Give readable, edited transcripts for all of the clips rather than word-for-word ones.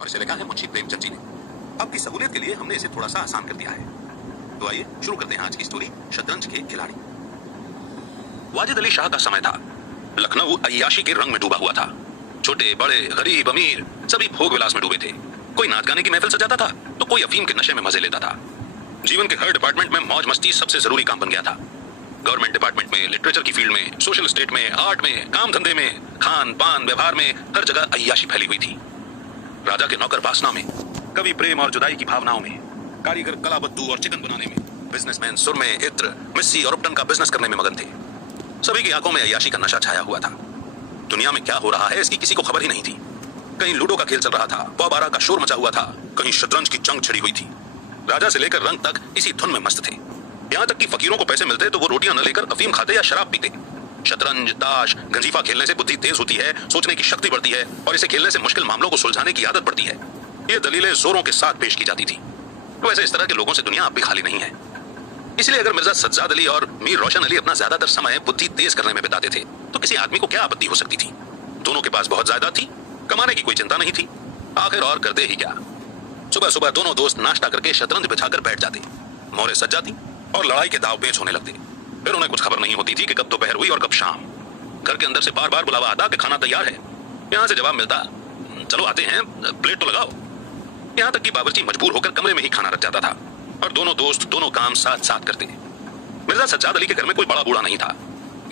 और इसे लिखा है मुंशी प्रेमचंद जी ने। आपकी सहूलियत के लिए हमने इसे थोड़ा सा आसान कर दिया है। तो आइए शुरू करते हैं आज की स्टोरी, शतरंज के खिलाड़ी। वाजिद अली शाह का समय था। लखनऊ अय्याशी के रंग में डूबा हुआ था। छोटे बड़े गरीब अमीर सभी भोग विलास में डूबे थे। कोई नाच गाने की महफिल सजाता था तो कोई अफीम के नशे में मजे लेता था। जीवन के हर डिपार्टमेंट में मौज मस्ती सबसे जरूरी काम बन गया था। गवर्नमेंट डिपार्टमेंट में, लिटरेचर की फील्ड में, सोशल स्टेट में, आर्ट में, काम धंधे में, खान पान व्यवहार में, हर जगह अय्याशी फैली हुई थी। राजा के नौकर वासना में, कवि प्रेम और जुदाई की भावनाओं में, कारीगर कलाबद्दू और चिकन बनाने में, बिजनेसमैन सुरमे, इत्र, मिस्सी और उपटन का बिजनेस करने में मगन थे। सभी की आंखों में अय्याशी का नशा छाया हुआ था। दुनिया में क्या हो रहा है इसकी किसी को खबर ही नहीं थी। कहीं लूडो का खेल चल रहा था, पौबारा का शोर मचा हुआ था, कहीं शतरंज की जंग छिड़ी हुई थी। राजा से लेकर रंग तक इसी धुन में मस्त थे। यहाँ तक कि फकीरों को पैसे मिलते तो वो रोटियां न लेकर अफीम खाते या शराब पीते। शतरंज, ताश, गंजीफा खेलने से बुद्धि तेज होती है, सोचने की शक्ति बढ़ती है और इसे खेलने से मुश्किल मामलों को सुलझाने की आदत पड़ती है। ये दलीलें जोरों के साथ पेश की जाती थी। वैसे इस तरह के लोगों से दुनिया अब भी खाली नहीं है। इसलिए अगर मिर्जा सज्जाद अली और मीर रोशन अली अपना ज्यादातर समय बुद्धि तेज करने में बिताते थे तो किसी आदमी को क्या आपत्ति हो सकती थी। दोनों के पास बहुत जायदाद थी, कमाने की कोई चिंता नहीं थी। आखिर और करते ही क्या। सुबह सुबह दोनों दोस्त नाश्ता करके शतरंज बिछाकर बैठ जाते, मोहरें सज जाती और लड़ाई के दाव पेच होने लगते। फिर उन्हें कुछ खबर नहीं होती थी कि कब दोपहर हुई और कब शाम। घर के अंदर से बार बार बुलावा आता कि खाना तैयार है। यहाँ से जवाब मिलता, चलो आते हैं, प्लेट तो लगाओ। यहाँ तक कि बावर्ची मजबूर होकर कमरे में ही खाना रख जाता था और दोनों दोस्त दोनों काम साथ साथ करते। मिर्जा सज्जाद अली के घर में कोई बड़ा बूढ़ा नहीं था,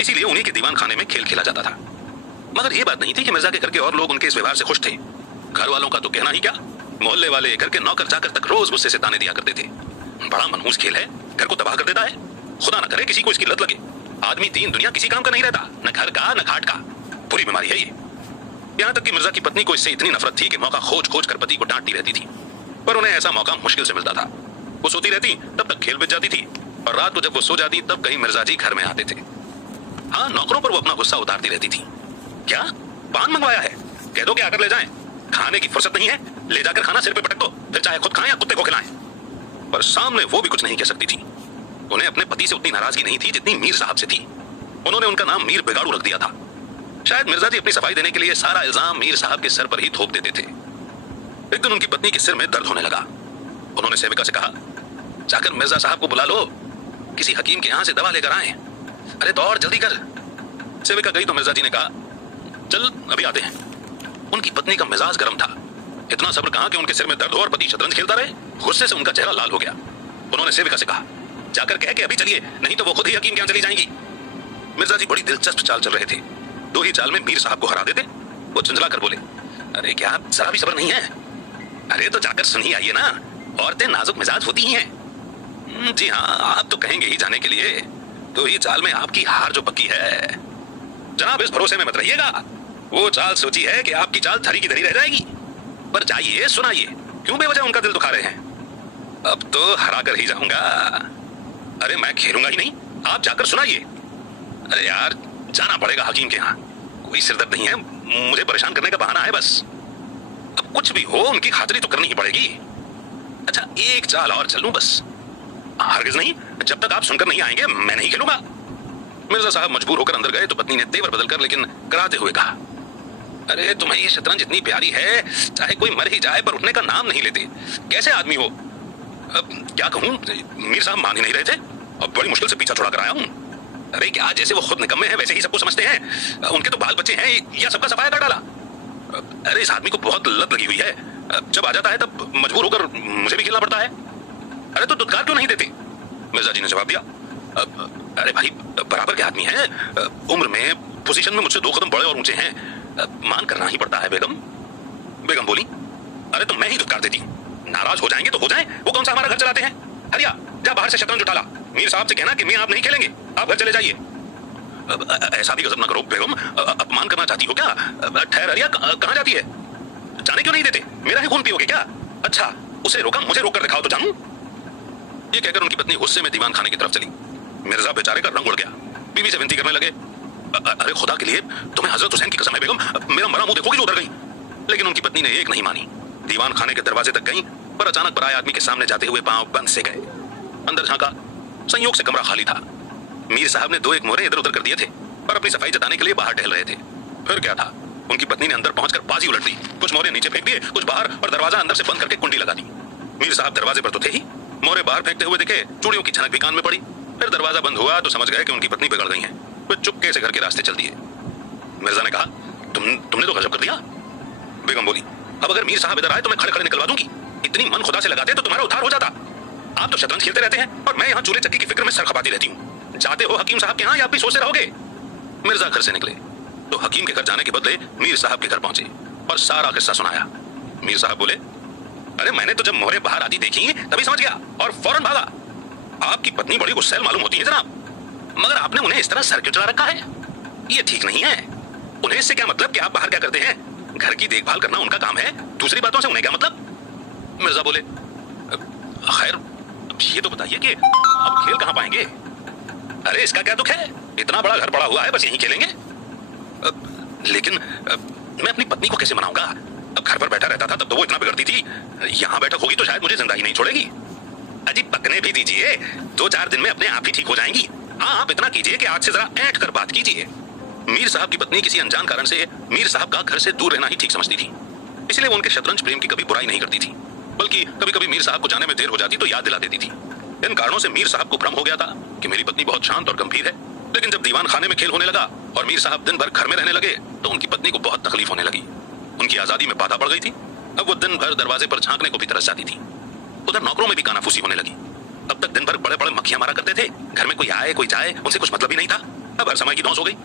इसीलिए उन्हीं के दीवान खाने में खेल खेला जाता था। मगर ये बात नहीं थी कि मिर्जा के घर के और लोग उनके इस व्यवहार से खुश थे। घर वालों का तो कहना ही क्या, मोहल्ले वाले, घर के नौकर चाकर तक रोज गुस्से से ताने दिया करते थे। बड़ा मनहूस खेल है, घर को तबाह कर देता है। खुदा न करे किसी को इसकी लत लगे। आदमी तीन दुनिया किसी काम का नहीं रहता, न घर का न घाट का। बुरी बीमारी है ये। यहाँ तक कि मिर्जा की पत्नी को इससे इतनी नफरत थी कि मौका खोज खोज कर पति को डांटती रहती थी, पर उन्हें ऐसा मौका मुश्किल से मिलता था। वो सोती रहती तब तक खेल बिछ जाती थी और रात को जब वो सो जाती तब कहीं मिर्जा जी घर में आते थे। हाँ, नौकरों पर वो अपना गुस्सा उतारती रहती थी। क्या पान मंगवाया है, कह दो कि आकर ले जाएं। खाने की फुर्सत नहीं है, ले जाकर खाना सिर पे पटक दो, फिर चाहे खुद खाएं या कुत्ते को खिलाएं। पर सामने वो भी कुछ नहीं कह सकती थी। उन्हें अपने पति से उतनी नाराजगी नहीं थी जितनी मीर साहब से थी। उन्होंने उनका नाम मीर बिगाड़ू रख दिया था। शायद मिर्जा जी अपनी सफाई देने के लिए सारा इल्जाम मीर साहब के सर पर ही थोप देते थे। एक दिन उनकी पत्नी के सिर में दर्द होने लगा। उन्होंने सेविका से कहा, जाकर मिर्जा साहब को बुला लो, किसी हकीम के यहाँ से दवा लेकर आए। अरे दौड़, जल्दी कर। सेविका गई तो मिर्जा जी ने कहा, चल अभी आते हैं। उनकी पत्नी का मिजाज गर्म था। इतना सब्र कहां कि उनके सिर में दर्द हो और पति शतरंज खेलता रहे। गुस्से से उनका चेहरा लाल हो गया। उन्होंने सेविका से कहा, जाकर कह के अभी चलिए, नहीं तो वो खुद ही हकीम के यहाँ चली जाएंगी। मिर्जा जी बड़ी दिलचस्प चाल चल रहे थे। दो ही चाल में मीर साहब को हरा देते। वो झुंझला कर बोले, अरे क्या जरा भी सब्र नहीं है? अरे तो जाकर सुन ही आइए ना, औरतें नाजुक मिजाज होती ही हैं। जी हाँ, आप तो कहेंगे ही जाने के लिए। दो ही चाल में आपकी हार जो पक्की है। जनाब इस भरोसे में मत रहिएगा, वो चाल सोची है कि आपकी चाल धरी की धरी रह जाएगी। पर जाइए, सुनाइए, क्यों बेवजह उनका दिल दुखा रहे हैं? अब तो हरा कर ही जाऊंगा। अरे मैं खेलूंगा ही नहीं, आप जाकर सुनाइए। अरे यार, जाना पड़ेगा हकीम के यहाँ। कोई सिरदर्द नहीं है, मुझे परेशान करने का बहाना है बस। अब कुछ भी हो उनकी खातिरी तो करनी ही पड़ेगी। अच्छा, एक चाल और चलूं बस। हरगिज नहीं, जब तक आप सुनकर नहीं आएंगे मैं नहीं खेलूंगा। मिर्जा साहब मजबूर होकर अंदर गए तो पत्नी ने तेवर बदलकर लेकिन कराते हुए कहा, अरे तुम्हें ये शतरंज इतनी प्यारी है, चाहे कोई मर ही जाए पर उठने का नाम नहीं लेते। कैसे आदमी हो? अब क्या कहूं, मीर साहब मान ही नहीं रहे थे। अब बड़ी मुश्किल से पीछा छुड़ा कर आया हूं। अरे क्या, जैसे वो खुद निकम्मे हैं वैसे ही सबको समझते हैं। उनके तो बाल बच्चे हैं या सबका सफाया कर डाला। अरे इस आदमी को बहुत लत लगी हुई है। जब आ जाता है तब मजबूर होकर मुझे भी खेलना पड़ता है। अरे तो दुत्कार क्यों नहीं देते? मिर्जा जी ने जवाब दिया, अरे भाई बराबर के आदमी हैं, उम्र में पोजीशन में मुझसे 2 कदम बड़े और ऊंचे हैं, मान करना ही पड़ता है। बेगम बेगम बोली, अरे तो मैं ही दुत्कार देती। नाराज हो जाएंगे तो हो जाएं, वो कौन सा हमारा घर चलाते हैं? हरिया, जा बाहर से शतरंज उठा ला। मीर साहब से कहना कि मियां आप नहीं खेलेंगे, आप घर चले जाइए। ऐसा भी गजब ना करो बेगम, अपमान करना चाहती हो क्या? ठहर हरिया, कहाँ जाती है? जाने क्यों नहीं देते? मेरा ही खून पियोगे क्या? अच्छा, उसे रोका, मुझे रोक कर दिखाओ तो जानूं। ये कहकर उनकी पत्नी गुस्से में दीवान खाने की तरफ चली। मिर्जा बेचारे का रंग उड़ गया। बीवी से विनती करने लगे, अरे खुदा के लिए तुम्हें हजरत हुसैन की कसम है बेगम, मेरा मरा मुंह देखोगी जो उधर गई। लेकिन उनकी पत्नी ने एक नहीं मानी। दीवान खाने के दरवाजे तक गई पर अचानक पर आए आदमी के सामने जाते हुए पांव बंद से गए। अंदर झांका, संयोग से कमरा खाली था। मीर साहब ने 2-1 मोहरे इधर उधर कर दिए थे और अपनी सफाई जताने के लिए बाहर टहल रहे थे। फिर क्या था, उनकी पत्नी ने अंदर पहुंचकर बाजी उलट दी, कुछ मोहरे नीचे फेंक दिए, कुछ बाहर, और दरवाजा अंदर से बंद करके कुंडी लगा दी। मीर साहब दरवाजे पर तो थे ही, मोहरे बाहर फेंकते हुए दिखे, चूड़ियों की झनक भी कान में पड़ी। फिर दरवाजा बंद हुआ तो समझ गए कि उनकी पत्नी बिगड़ गई है। वे चुपके से घर के रास्ते चल दिए। मिर्जा ने कहा, तुमने तो गजब कर दिया। बेगम बोली, अब अगर मीर साहब इधर आए तो मैं खड़े खड़े निकलवा दूंगी। इतनी मन खुदा से लगाते तो तुम्हारा उद्धार हो जाता। आप तो शतरंज खेलते रहते हैं और मैं यहाँ चूल्हे चक्की की फिक्र में सर खपाती रहती हूँ। जाते हो हकीम साहब के यहाँ या आप भी सोचते रहोगे? मिर्जा घर से निकले तो हकीम के घर जाने के बदले मीर साहब के घर पहुंचे और सारा किस्सा सुनाया। मीर साहब बोले, अरे मैंने तो जब मोहरे बाहर आती देखी तभी समझ गया और फौरन भागा। आपकी पत्नी बड़ी गुस्सैल मालूम होती है जनाब, मगर आपने उन्हें इस तरह सर क्यों चढ़ा रखा है? ये ठीक नहीं है। उन्हें इससे क्या मतलब कि आप बाहर क्या करते हैं? घर की देखभाल करना उनका काम है, दूसरी बातों से उन्हें क्या मतलब? मिर्जा बोले, खैर ये तो बताइए कि अब खेल कहां पाएंगे? अरे इसका क्या दुख है, इतना बड़ा घर पड़ा हुआ है, बस यहीं खेलेंगे। लेकिन मैं अपनी पत्नी को कैसे मनाऊंगा? अब घर पर बैठा रहता था तब तो वो इतना बिगड़ती थी, यहाँ बैठक होगी तो शायद मुझे जिंदा ही नहीं छोड़ेगी। अजी पकने भी दीजिए, 2-4 दिन में अपने आप ही ठीक हो जाएंगी। हाँ आप इतना कीजिए कि आज से जरा ऐंठ कर बात कीजिए। मीर साहब की पत्नी किसी अनजान कारण से मीर साहब का घर से दूर रहना ही ठीक समझती थी, इसलिए वो उनके शतरंज प्रेम की कभी बुराई नहीं करती थी, बल्कि कभी कभी मीर साहब को जाने में देर हो जाती तो याद दिला देती थी। इन कारणों से मीर साहब को भ्रम हो गया था कि मेरी पत्नी बहुत शांत और गंभीर है। लेकिन जब दीवान खाने में खेल होने लगा और मीर साहब दिन भर घर में रहने लगे तो उनकी पत्नी को बहुत तकलीफ होने लगी। उनकी आजादी में बाधा पड़ गई थी। अब वो दिन भर दरवाजे पर झांकने को भी तरस जाती थी। उधर नौकरों में भी कानाफूसी होने लगी। अब तक दिन भर बड़े बड़े मक्खियां मारा करते थे, घर में कोई आए कोई जाए उनसे कुछ मतलब ही नहीं था। अब हर समय की दौस हो गई।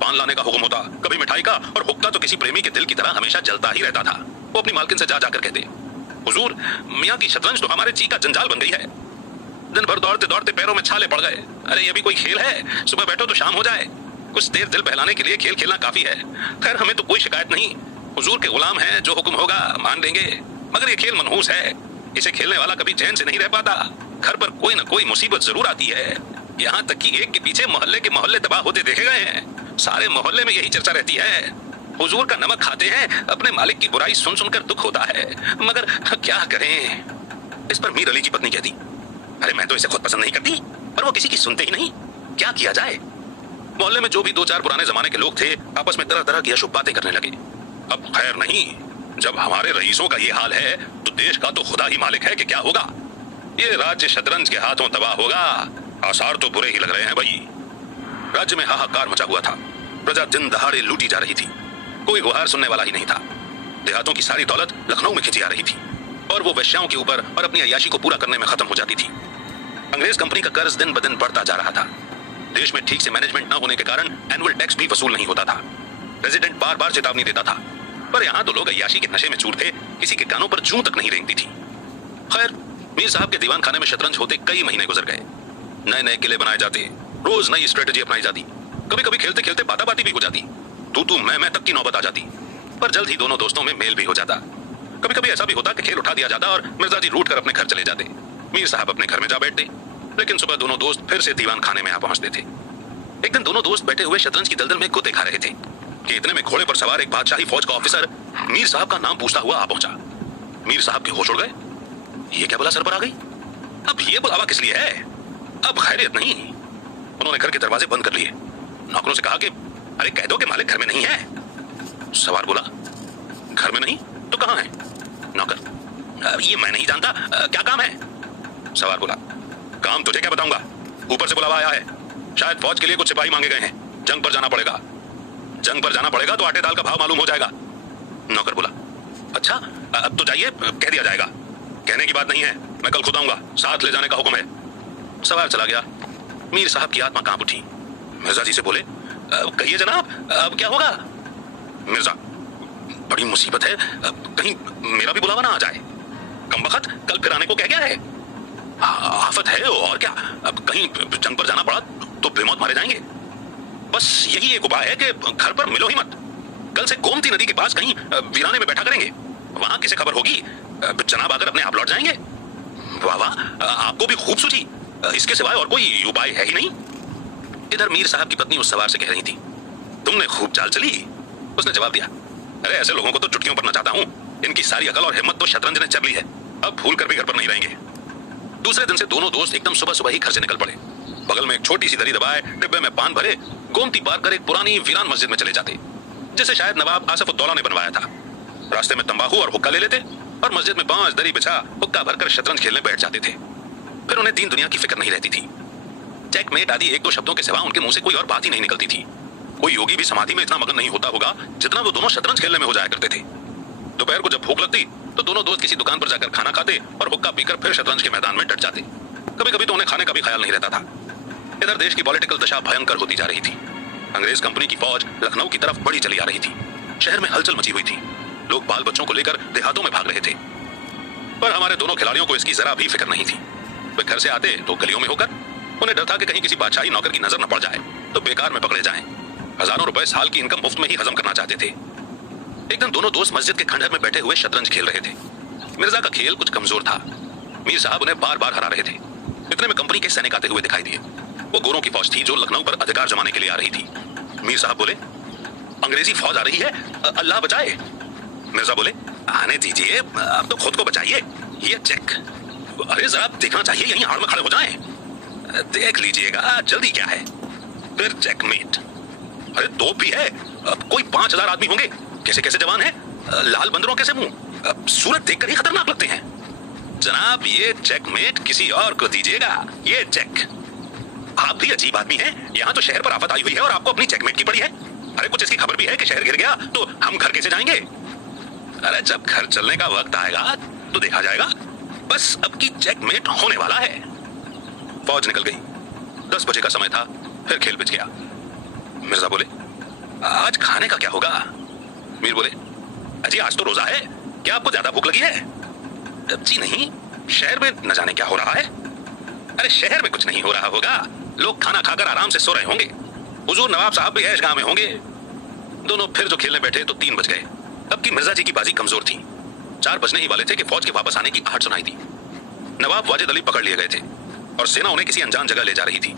पान लाने का हुक्म होता, कभी मिठाई का, और हुक्का तो किसी प्रेमी के दिल की तरह हमेशा जलता ही रहता था। वो अपनी मालकिन से जा जाकर कहते, हुजूर मियाँ की शतरंज तो हमारे जी का जंजाल बन गई है। दिन भर दौड़ते दौड़ते पैरों में छाले पड़ गए। अरे ये भी कोई खेल है? सुबह बैठो तो शाम हो जाए। कुछ देर दिल बहलाने के लिए खेल खेलना काफी है। खैर हमें तो कोई शिकायत नहीं, हुजूर के गुलाम हैं, जो हुक्म होगा मान लेंगे। मगर ये खेल मनहूस है, इसे खेलने वाला कभी चैन से नहीं रह पाता। घर पर कोई न कोई मुसीबत जरूर आती है। यहाँ तक कि एक के पीछे मोहल्ले के मोहल्ले तबाह होते देखे गए हैं। सारे मोहल्ले में यही चर्चा रहती है। हुजूर का नमक खाते हैं, अपने मालिक की बुराई सुन सुनकर दुख होता है, मगर क्या करें? इस पर मीर अली की पत्नी कहती, अरे मैं तो इसे खुद पसंद नहीं करती, पर वो किसी की सुनते ही नहीं, क्या किया जाए? मोहल्ले में जो भी 2-4 पुराने जमाने के लोग थे आपस में तरह तरह की अशुभ बातें करने लगे। अब खैर नहीं, जब हमारे रईसों का ये हाल है तो देश का तो खुदा ही मालिक है कि क्या होगा। ये राज्य शतरंज के हाथों तबाह होगा। आसार तो बुरे ही लग रहे हैं भाई। राज्य में हाहाकार मचा हुआ था। प्रजा दिन दहाड़े लूटी जा रही थी, कोई गुहार सुनने वाला ही नहीं था। देहातों की सारी दौलत लखनऊ में खिंची आ रही थी और वो वेश्याओं के ऊपर और अपनी अय्याशी को पूरा करने में खत्म हो जाती थी। अंग्रेज कंपनी का कर्ज दिन ब दिन बढ़ता जा रहा था। देश में ठीक से मैनेजमेंट न होने के कारण एनुअल टैक्स भी वसूल नहीं होता था। प्रेसिडेंट बार बार चेतावनी देता था, पर यहाँ तो लोग अय्याशी के नशे में चूर थे, किसी के कानों पर जूं तक नहीं रेंगती थी। खैर मीर साहब के दीवान खाने में शतरंज होते कई महीने गुजर गए। नए नए किले बनाए जाते, रोज नई स्ट्रेटेजी अपनाई जाती, कभी कभी खेलते खेलते बाताबाती भी हो जाती, तू मैं तक की नौबत आ जाती। पर जल्द ही दोनों दोस्तों में मेल भी हो जाता। कभी कभी ऐसा भी होता कि खेल उठा दिया जाता और मिर्जा जी रूठ कर अपने घर चले जाते। मीर साहब अपने घर में जा बैठते, लेकिन सुबह दोनों दोस्त फिर से दीवान खाने में आ पहुंचते थे। एक दिन दोनों दोस्त बैठे हुए शतरंज की दलदल में गोते खा रहे थे कि इतने में घोड़े पर सवार एक बादशाही फौज का ऑफिसर मीर साहब का नाम पूछता हुआ आ पहुंचा। मीर साहब के होश उड़ गए। ये क्या बुला सर पर आ गई? अब ये बुलावा किस लिए है? अब खैरियत नहीं। उन्होंने घर के दरवाजे बंद कर लिए। नौकरों से कहा कि अरे कह दो कि मालिक घर में नहीं है। सवार बोला, घर में नहीं तो कहां है? नौकर, ये मैं नहीं जानता, क्या काम है? सवार बोला, काम तुझे क्या बताऊंगा, ऊपर से बुलावा आया है, शायद फौज के लिए कुछ सिपाही मांगे गए हैं, जंग पर जाना पड़ेगा। जंग पर जाना पड़ेगा तो आटे दाल का भाव मालूम हो जाएगा। नौकर बोला, अच्छा अब तो जाइए, कह दिया जाएगा। कहने की बात नहीं है, मैं कल खुद आऊंगा, साथ ले जाने का हुक्म है। सवार चला गया। मीर साहब की आत्मा कांप उठी। मिर्जा जी से बोले, कहिए जनाब, अब क्या होगा? मिर्जा, बड़ी मुसीबत है, कहीं मेरा भी बुलावा ना आ जाए। कमबख्त कल फिर आने को कह गया है। आफत है और क्या, अब कहीं जंग पर जाना पड़ा तो बेमौत मारे जाएंगे। बस यही एक उपाय है कि घर पर मिलो ही मत। कल से गोमती नदी के पास कहीं वीराने में बैठा करेंगे, वहां किसे खबर होगी जनाब आकर अपने आप लौट जाएंगे। वाह वाह, आपको भी खूब सूझी, इसके सिवाय और कोई उपाय है ही नहीं। इधर मीर साहब की पत्नी उस सवार से कह रही थी, तुमने खूब चाल चली। उसने जवाब दिया, अरे ऐसे लोगों को तो चुटकियों पर नचाता हूं, इनकी सारी अकल और हिम्मत तो शतरंज ने चर ली है, अब भूल कर भी घर पर नहीं रहेंगे। दूसरे दिन से दोनों दोस्त एकदम सुबह सुबह ही घर से निकल पड़े। बगल में एक छोटी सी दरी दबाए, डिब्बे में पान भरे, गोमती पार कर एक पुरानी वीरान मस्जिद में चले जाते। जिसे शायद नवाब आसफुद्दौला ने बनवाया था। रास्ते में तंबाकू और हुक्का ले लेते और मस्जिद में 5 दरी बिछा हुक्का भरकर शतरंज खेलने बैठ जाते थे। फिर उन्हें दीन दुनिया की फिक्र नहीं रहती थी। चेकमेट आदि 1-2 शब्दों के सिवा उनके मुंह से कोई और बात ही नहीं निकलती थी। कोई योगी भी समाधि में इतना मगन नहीं होता होगा जितना वो दोनों शतरंज खेलने में हो जाया करते थे। दोपहर को जब भूख लगती तो दोनों दोस्त किसी दुकान पर जाकर खाना खाते और हुक्का पीकर फिर शतरंज के मैदान में डट जाते। कभी कभी तो उन्हें खाने का भी ख्याल नहीं रहता था। इधर देश की पॉलिटिकल दशा भयंकर होती जा रही थी। अंग्रेज कंपनी की फौज लखनऊ की तरफ बढ़ी चली आ रही थी। शहर में हलचल मची हुई थी। लोग बाल बच्चों को लेकर देहातों में भाग रहे थे। पर हमारे दोनों खिलाड़ियों को इसकी जरा भी फिक्र नहीं थी। वे घर से आते तो गलियों में होकर, उन्हें डर था कि कहीं किसी बादशाही नौकर की नजर न पड़ जाए तो बेकार में पकड़े जाएं। हजारों रुपए साल की इनकम मुफ्त में ही हजम करना चाहते थे। एक दिन दोनों दोस्त मस्जिद के खंडहर में बैठे हुए शतरंज खेल रहे थे। मिर्जा का खेल कुछ कमजोर था। मीर साहब उन्हें बार बार हरा रहे थे। इतने में कंपनी के सैनिक आते हुए दिखाई दिए। वो गोरों की फौज थी जो लखनऊ पर अधिकार जमाने के लिए आ रही थी। मीर साहब बोले, अंग्रेजी फौज आ रही है, अल्लाह बचाए। मिर्जा बोले, आने दीजिए, अब तो खुद को बचाइए। ये चेक। अरे जरा देखना चाहिए, यहीं आड़ में खड़े हो जाएं। देख लीजिएगा, जल्दी क्या है। फिर चेकमेट। अरे तोप भी है, कोई 5000 आदमी होंगे। कैसे कैसे जवान है, लाल बंदरों कैसे मुंह, सूरत देखकर ही खतरनाक लगते हैं। जनाब ये चेकमेट किसी और को दीजिएगा। ये चेक। आप भी अजीब आदमी हैं। यहाँ तो शहर पर आफत आई हुई है और आपको अपनी चेकमेट की पड़ी है। अरे कुछ इसकी खबर भी है कि शहर गिर गया तो हम घर कैसे जाएंगे। अरे जब घर चलने का वक्त आएगा तो देखा जाएगा। बस अब की चेकमेट होने वाला है। फौज निकल गई। 10 बजे का समय था। फिर खेल बिछ गया। मिर्जा बोले, आज खाने का क्या होगा। मीर बोले, अजी आज तो रोजा है, क्या आपको ज्यादा भूख लगी है। जी नहीं, शहर में न जाने क्या हो रहा है। अरे शहर में कुछ नहीं हो रहा होगा, लोग खाना खाकर आराम से सो रहे होंगे। हुजूर नवाब साहब भी ऐश गाह में होंगे। दोनों फिर जो खेलने बैठे तो 3 बज गए। अब की मिर्जा जी की बाजी कमजोर थी। 4 बजने ही वाले थे कि फौज के वापस आने की आहट सुनाई थी। नवाब वाजिद अली पकड़ लिए गए थे और सेना उन्हें किसी अनजान जगह ले जा रही थी।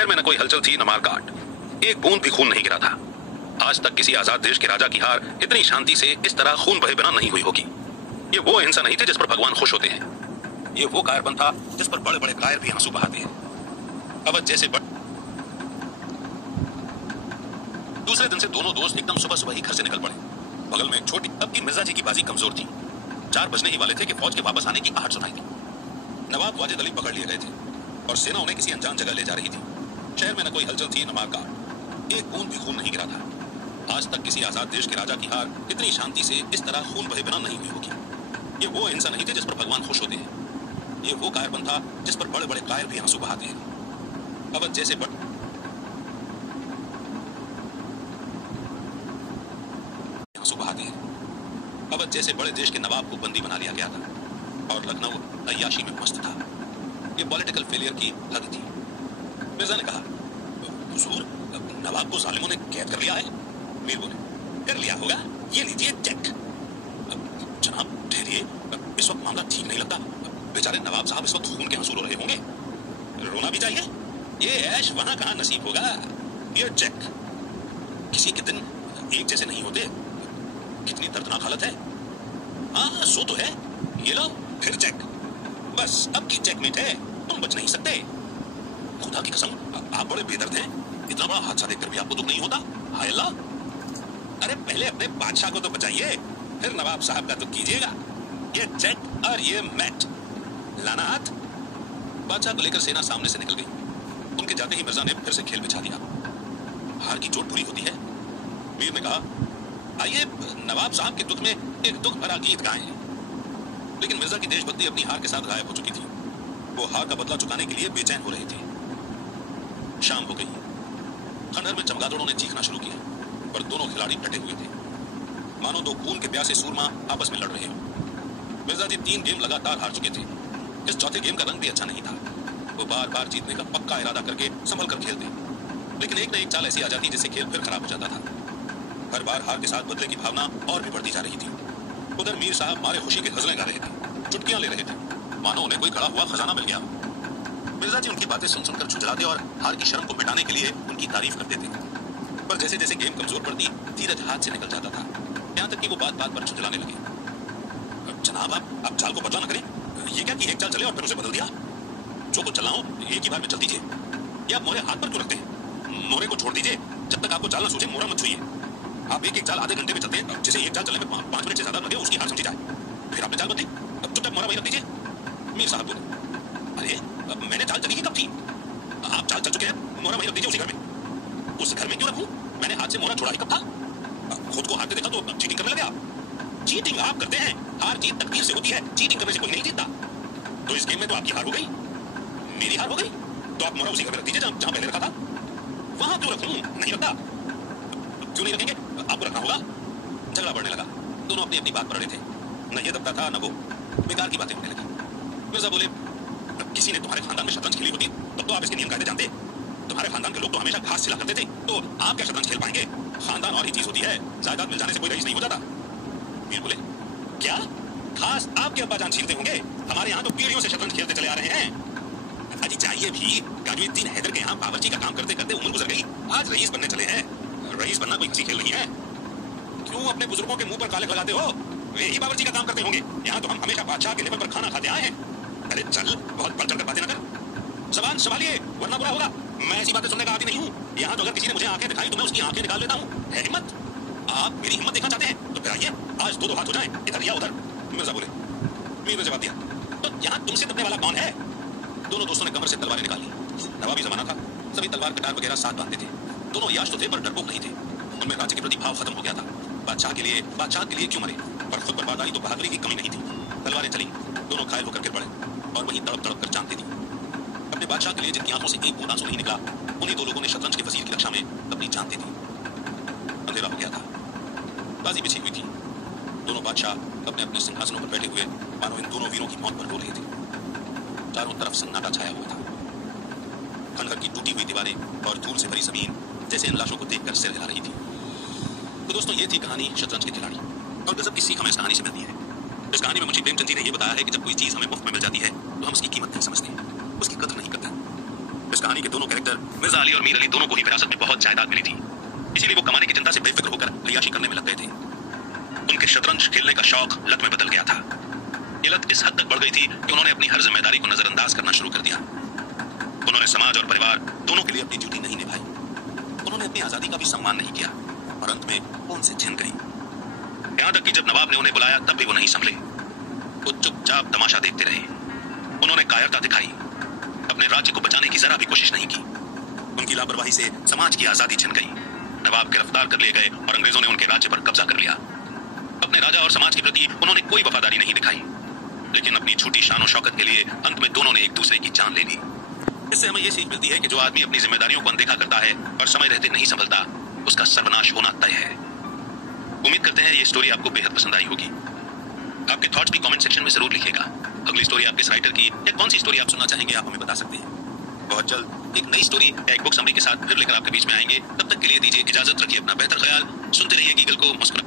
शहर में न कोई हलचल थी, न मारकाट। एक बूंद भी खून नहीं गिरा था। आज तक किसी आजाद देश के राजा की हार इतनी शांति से इस तरह खून बहे बिना नहीं हुई होगी। ये वो हिंसा नहीं थी जिस पर भगवान खुश होते हैं। ये वो कायरपन था जिस पर बड़े बड़े कायर भी आंसू बहाते हैं। अवध जैसे दूसरे दिन से दोनों दोस्त एकदम सुबह सुबह ही घर से निकल पड़े। बगल में एक छोटी, अब की मिर्जा जी की बाजी कमजोर थी। 4 बजने ही वाले थे कि फौज के वापस आने की आहट सुनाई थी। नवाब वाजिद अली पकड़ लिए गए थे और सेना उन्हें किसी अनजान जगह ले जा रही थी। शहर में न कोई हलचल थी, न मारकाट। एक बूंद भी खून नहीं गिरा था। आज तक किसी आजाद देश के राजा की हार इतनी शांति से इस तरह खून बहे बिना नहीं हुई होगी। ये वो हिंसा नहीं थी जिस पर भगवान खुश होते हैं। ये वो कायरपन था जिस पर बड़े बड़े कायर भी आंसू बहाते हैं। अवध जैसे आंसू बहाते हैं। अवध जैसे बड़े देश के नवाब को बंदी बना लिया गया था और लखनऊ अय्याशी में मस्त था। ये पॉलिटिकल फेलियर की लत थी। मिर्जा ने कहा, हुजूर नवाब को जालिमों ने कैद कर लिया है। मीर बोले, कर लिया होगा, ये लीजिए चेक। जनाब ठहरिए, इस वक्त मामला ठीक नहीं लगता। बेचारे नवाब साहब इस वक्त खून के आंसू रो रहे होंगे। रोना भी चाहिए, ये ऐश वहां कहां नसीब होगा। ये चेक। किसी के दिन एक जैसे नहीं होते। कितनी दर्दनाक हालत है। हाँ सो तो है, ये लो फिर चेक। बस अब की चेकमेट है, तुम बच नहीं सकते। खुदा की कसम, आप बड़े बेदर्द हैं। इतना बड़ा हादसा देखकर भी आपको दुख नहीं होता। हाय अल्लाह, अरे पहले अपने बादशाह को तो बचाइए, फिर नवाब साहब का तो कीजिएगा। ये चेक और ये मैट लाना हाथ। बादशाह को लेकर सेना सामने से निकल गई। उनके जाते ही मिर्जा ने फिर से खेल बिछा दिया। हार की चोट बुरी होती है। मीर ने कहा, आइए नवाब साहब के दुख में एक दुख भरा गीत गाएं। लेकिन मिर्जा की देशभक्ति अपनी हार के साथ गायब हो चुकी थी। वो हार का बदला चुकाने के लिए बेचैन हो रहे थे। शाम हो गई। खंडहर में चमगादड़ों ने चीखना शुरू किया, पर दोनों खिलाड़ी डटे हुए थे, मानो 2 खून के प्यासे सूरमा आपस में लड़ रहे हो। मिर्जा जी 3 गेम लगातार हार चुके थे। इस चौथे गेम का रंग भी अच्छा नहीं था। वो बार बार जीतने का पक्का इरादा करके संभल कर खेलते, लेकिन एक न एक चाल ऐसी आ जाती जिससे खेल फिर खराब हो जाता था। हर बार हार के साथ बदले की भावना और भी बढ़ती जा रही थी। उधर मीर साहब मारे खुशी की गजलें गा रहे थे, चुटकियां ले रहे थे, मानो उन्हें कोई गड़ा हुआ खजाना मिल गया। मिर्जा जी उनकी बातें सुन सुनकर झुंझलाते और हार की शर्म को मिटाने के लिए उनकी तारीफ करते थे। पर जैसे जैसे गेम कमजोर पड़ती, धीरज हाथ से निकल जाता था। यहाँ तक कि वो बात बात पर झुंझलाने लगे। जनाब आप चाल को बदला न करें। ये क्या कि एक चाल चले और फिर उसे बदल दिया। जो कुछ चलाओ एक ही बार में चल दीजिए। या आप मोहरे हाथ पर क्यों रखते हैं? मोहरे को छोड़ दीजिए। जब तक आपको चाल न सूझे मोहरा मत छूइए। आप एक चाल आधे घंटे में चलते हैं, जिसे एक चाल चलने में 5 मिनट से ज्यादा लगे उसकी हार समझी जाए। फिर आपने चाल बदली, अब चुपचाप मोहरा वहीं रख दीजिए। मीर साहब बोले, अरे मैंने चाल चली ही कब थी? आप चाल चल चुके हैं, मोहरा वहीं रख दीजिए उसी घर में। उस घर में क्यों रखूं? मैंने हाथ से मोहरा छोड़ा ही कब था? खुद को हारते देखा तो चीटिंग करने लगे आप। चीटिंग आप करते हैं, हार जीत तकदीर से होती है, चीटिंग करने से कोई नहीं जीतता। तो इस गेम में तो आपकी हार हो गई, मेरी हार हो गई। तो आप मोहरा उसी घर में रख दीजिए जहां पहले रखा था। वहां क्यों रखूं? नहीं रखता। क्यों नहीं रखेंगे? आपको रखना होगा। झगड़ा बढ़ने लगा, दोनों अपनी अपनी बात पर अड़े थे। न ये दबता था न वो, बेकार की बातें होने लगी। मिर्जा बोले, किसी ने तुम्हारे खानदान में शतरंज खेली होती तब तो आप इसके नियम कायदे जानते। तुम्हारे खानदान के लोग तो हमेशा घास खिला करते थे, तो आप क्या शतरंज खेल पाएंगे? खानदान और ही चीज होती है, जायदाद मिल जाने से कोई रईस नहीं हो जाता। मीर बोले, क्या घास आपके अब्बा जान छीलते होंगे? हमारे यहाँ तो पीढ़ियों से शतरंज खेलते चले आ रहे हैं। अजी चाहिए भी, गाजुद्दीन हैदर के यहाँ बावर्ची का काम करते करते उम्र गुजर गई, आज रईस बनने चले हैं। रईस बनना कोई इजी खेल नहीं है। क्यों अपने बुजुर्गों के मुंह पर काले लगाते हो? वे ही बावर्ची का काम करते होंगे। यहाँ तो हम हमेशा बादशाह के लेवल पर खाना खाते आए हैं। अरे चल, बहुत बढ़ चढ़कर बातें न कर, जबान संभालिए वरना बुरा होगा। मैं ऐसी बातें सुनने का आदी नहीं हूँ। यहाँ तो अगर किसी ने मुझे आंखें दिखाई तो मैं उसकी आंखें निकाल लेता हूँ। है हिम्मत? आप मेरी हिम्मत देखना चाहते हैं तो फिर आइए, आज दो हाथ हो जाएं, इधर या उधर। मिर्जा बोले। मीर ने जवाब दिया, तो यहाँ तुमसे दबने वाला कौन है? दोनों दोस्तों ने कमर से तलवारें निकाली। नवाबी जमाना था, सभी तलवार कटार वगैरह साथ बांधते थे। दोनों याश तो थे पर डरपोक नहीं थे। उनमें राज्य के प्रति भाव खत्म हो गया था। बादशाह के लिए क्यों मरे? पर खुद बर्बाद आई तो बहादुरी की कमी नहीं थी। तलवारें चली, दोनों घायल होकर गिर पड़े और वहीं तड़प तड़प कर जान दे दी। अपने बादशाह के लिए जिनकी आंखों से एक बूंद आंसू नहीं निकला, उन्हीं दो लोगों ने शतरंज के वजीर की रक्षा में अपनी जान दे दी। अंधेरा हो गया था, बाजी बिछी हुई थी। दोनों बादशाह अपने अपने सिंहासनों पर बैठे हुए मानो इन दोनों वीरों की मौत पर रो रहे थे। चारों तरफ सन्नाटा छाया हुआ था। खंडहर की टूटी हुई दीवारें और धूल से भरी जमीन जैसे इन लाशों को देखकर सिर हिला रही थी। तो दोस्तों, ये थी कहानी शतरंज के खिलाड़ी। और गजब की सीख हमें इस कहानी से मिलती है। इस कहानी में मुंशी प्रेमचंद जी ने यह बताया है कि जब कोई चीज हमें मुफ्त में मिल जाती है तो हम उसकी कीमत नहीं समझते, उसकी कदर नहीं करते। इस कहानी के दोनों कैरेक्टर मिर्जा अली और मीर अली दोनों को ही विरासत में बहुत जायदाद मिली थी, इसीलिए वो कमाने की चिंता से बेफिक्र होकर अय्याशी करने में लग गए थे। उनके शतरंज खेलने का शौक लत में बदल गया था। ये लत इस हद तक बढ़ गई थी कि उन्होंने अपनी हर जिम्मेदारी को नजरअंदाज करना शुरू कर दिया। उन्होंने समाज और परिवार दोनों के लिए अपनी ड्यूटी नहीं निभाई। उन्होंने अपनी आजादी का भी सम्मान नहीं किया और अंत में वो उनसे छिन गई। यहाँ तक कि जब नवाब ने उन्हें बुलाया तब भी वो नहीं संभले। वो चुपचाप तमाशा देखते रहे। उन्होंने कायरता दिखाई, अपने राज्य को बचाने की जरा भी कोशिश नहीं की। उनकी लापरवाही से समाज की आजादी छिन गई। नवाब गिरफ्तार कर लिए गए और अंग्रेजों ने उनके राज्य पर कब्जा कर लिया। अपने राजा और समाज के प्रति उन्होंने कोई वफादारी नहीं दिखाई, लेकिन अपनी झूठी शान और शौकत के लिए अंत में दोनों ने एक दूसरे की जान ले ली। इससे हमें यह सीख मिलती है कि जो आदमी अपनी जिम्मेदारियों को अनदेखा करता है और समय रहते नहीं संभलता, उसका सर्वनाश होना तय है। उम्मीद करते हैं ये स्टोरी आपको बेहद पसंद आई होगी। आपके थॉट्स भी कमेंट सेक्शन में जरूर लिखिएगा। अगली स्टोरी आपके राइटर की या कौन सी स्टोरी आप सुनना चाहेंगे, आप हमें बता सकते हैं। बहुत जल्द एक नई स्टोरी या एक बुक समरी के साथ फिर लेकर आपके बीच में आएंगे। तब तक के लिए दीजिए इजाजत, रखिए अपना बेहतर ख्याल। सुनते रहिए गीगल को, मुस्कुरा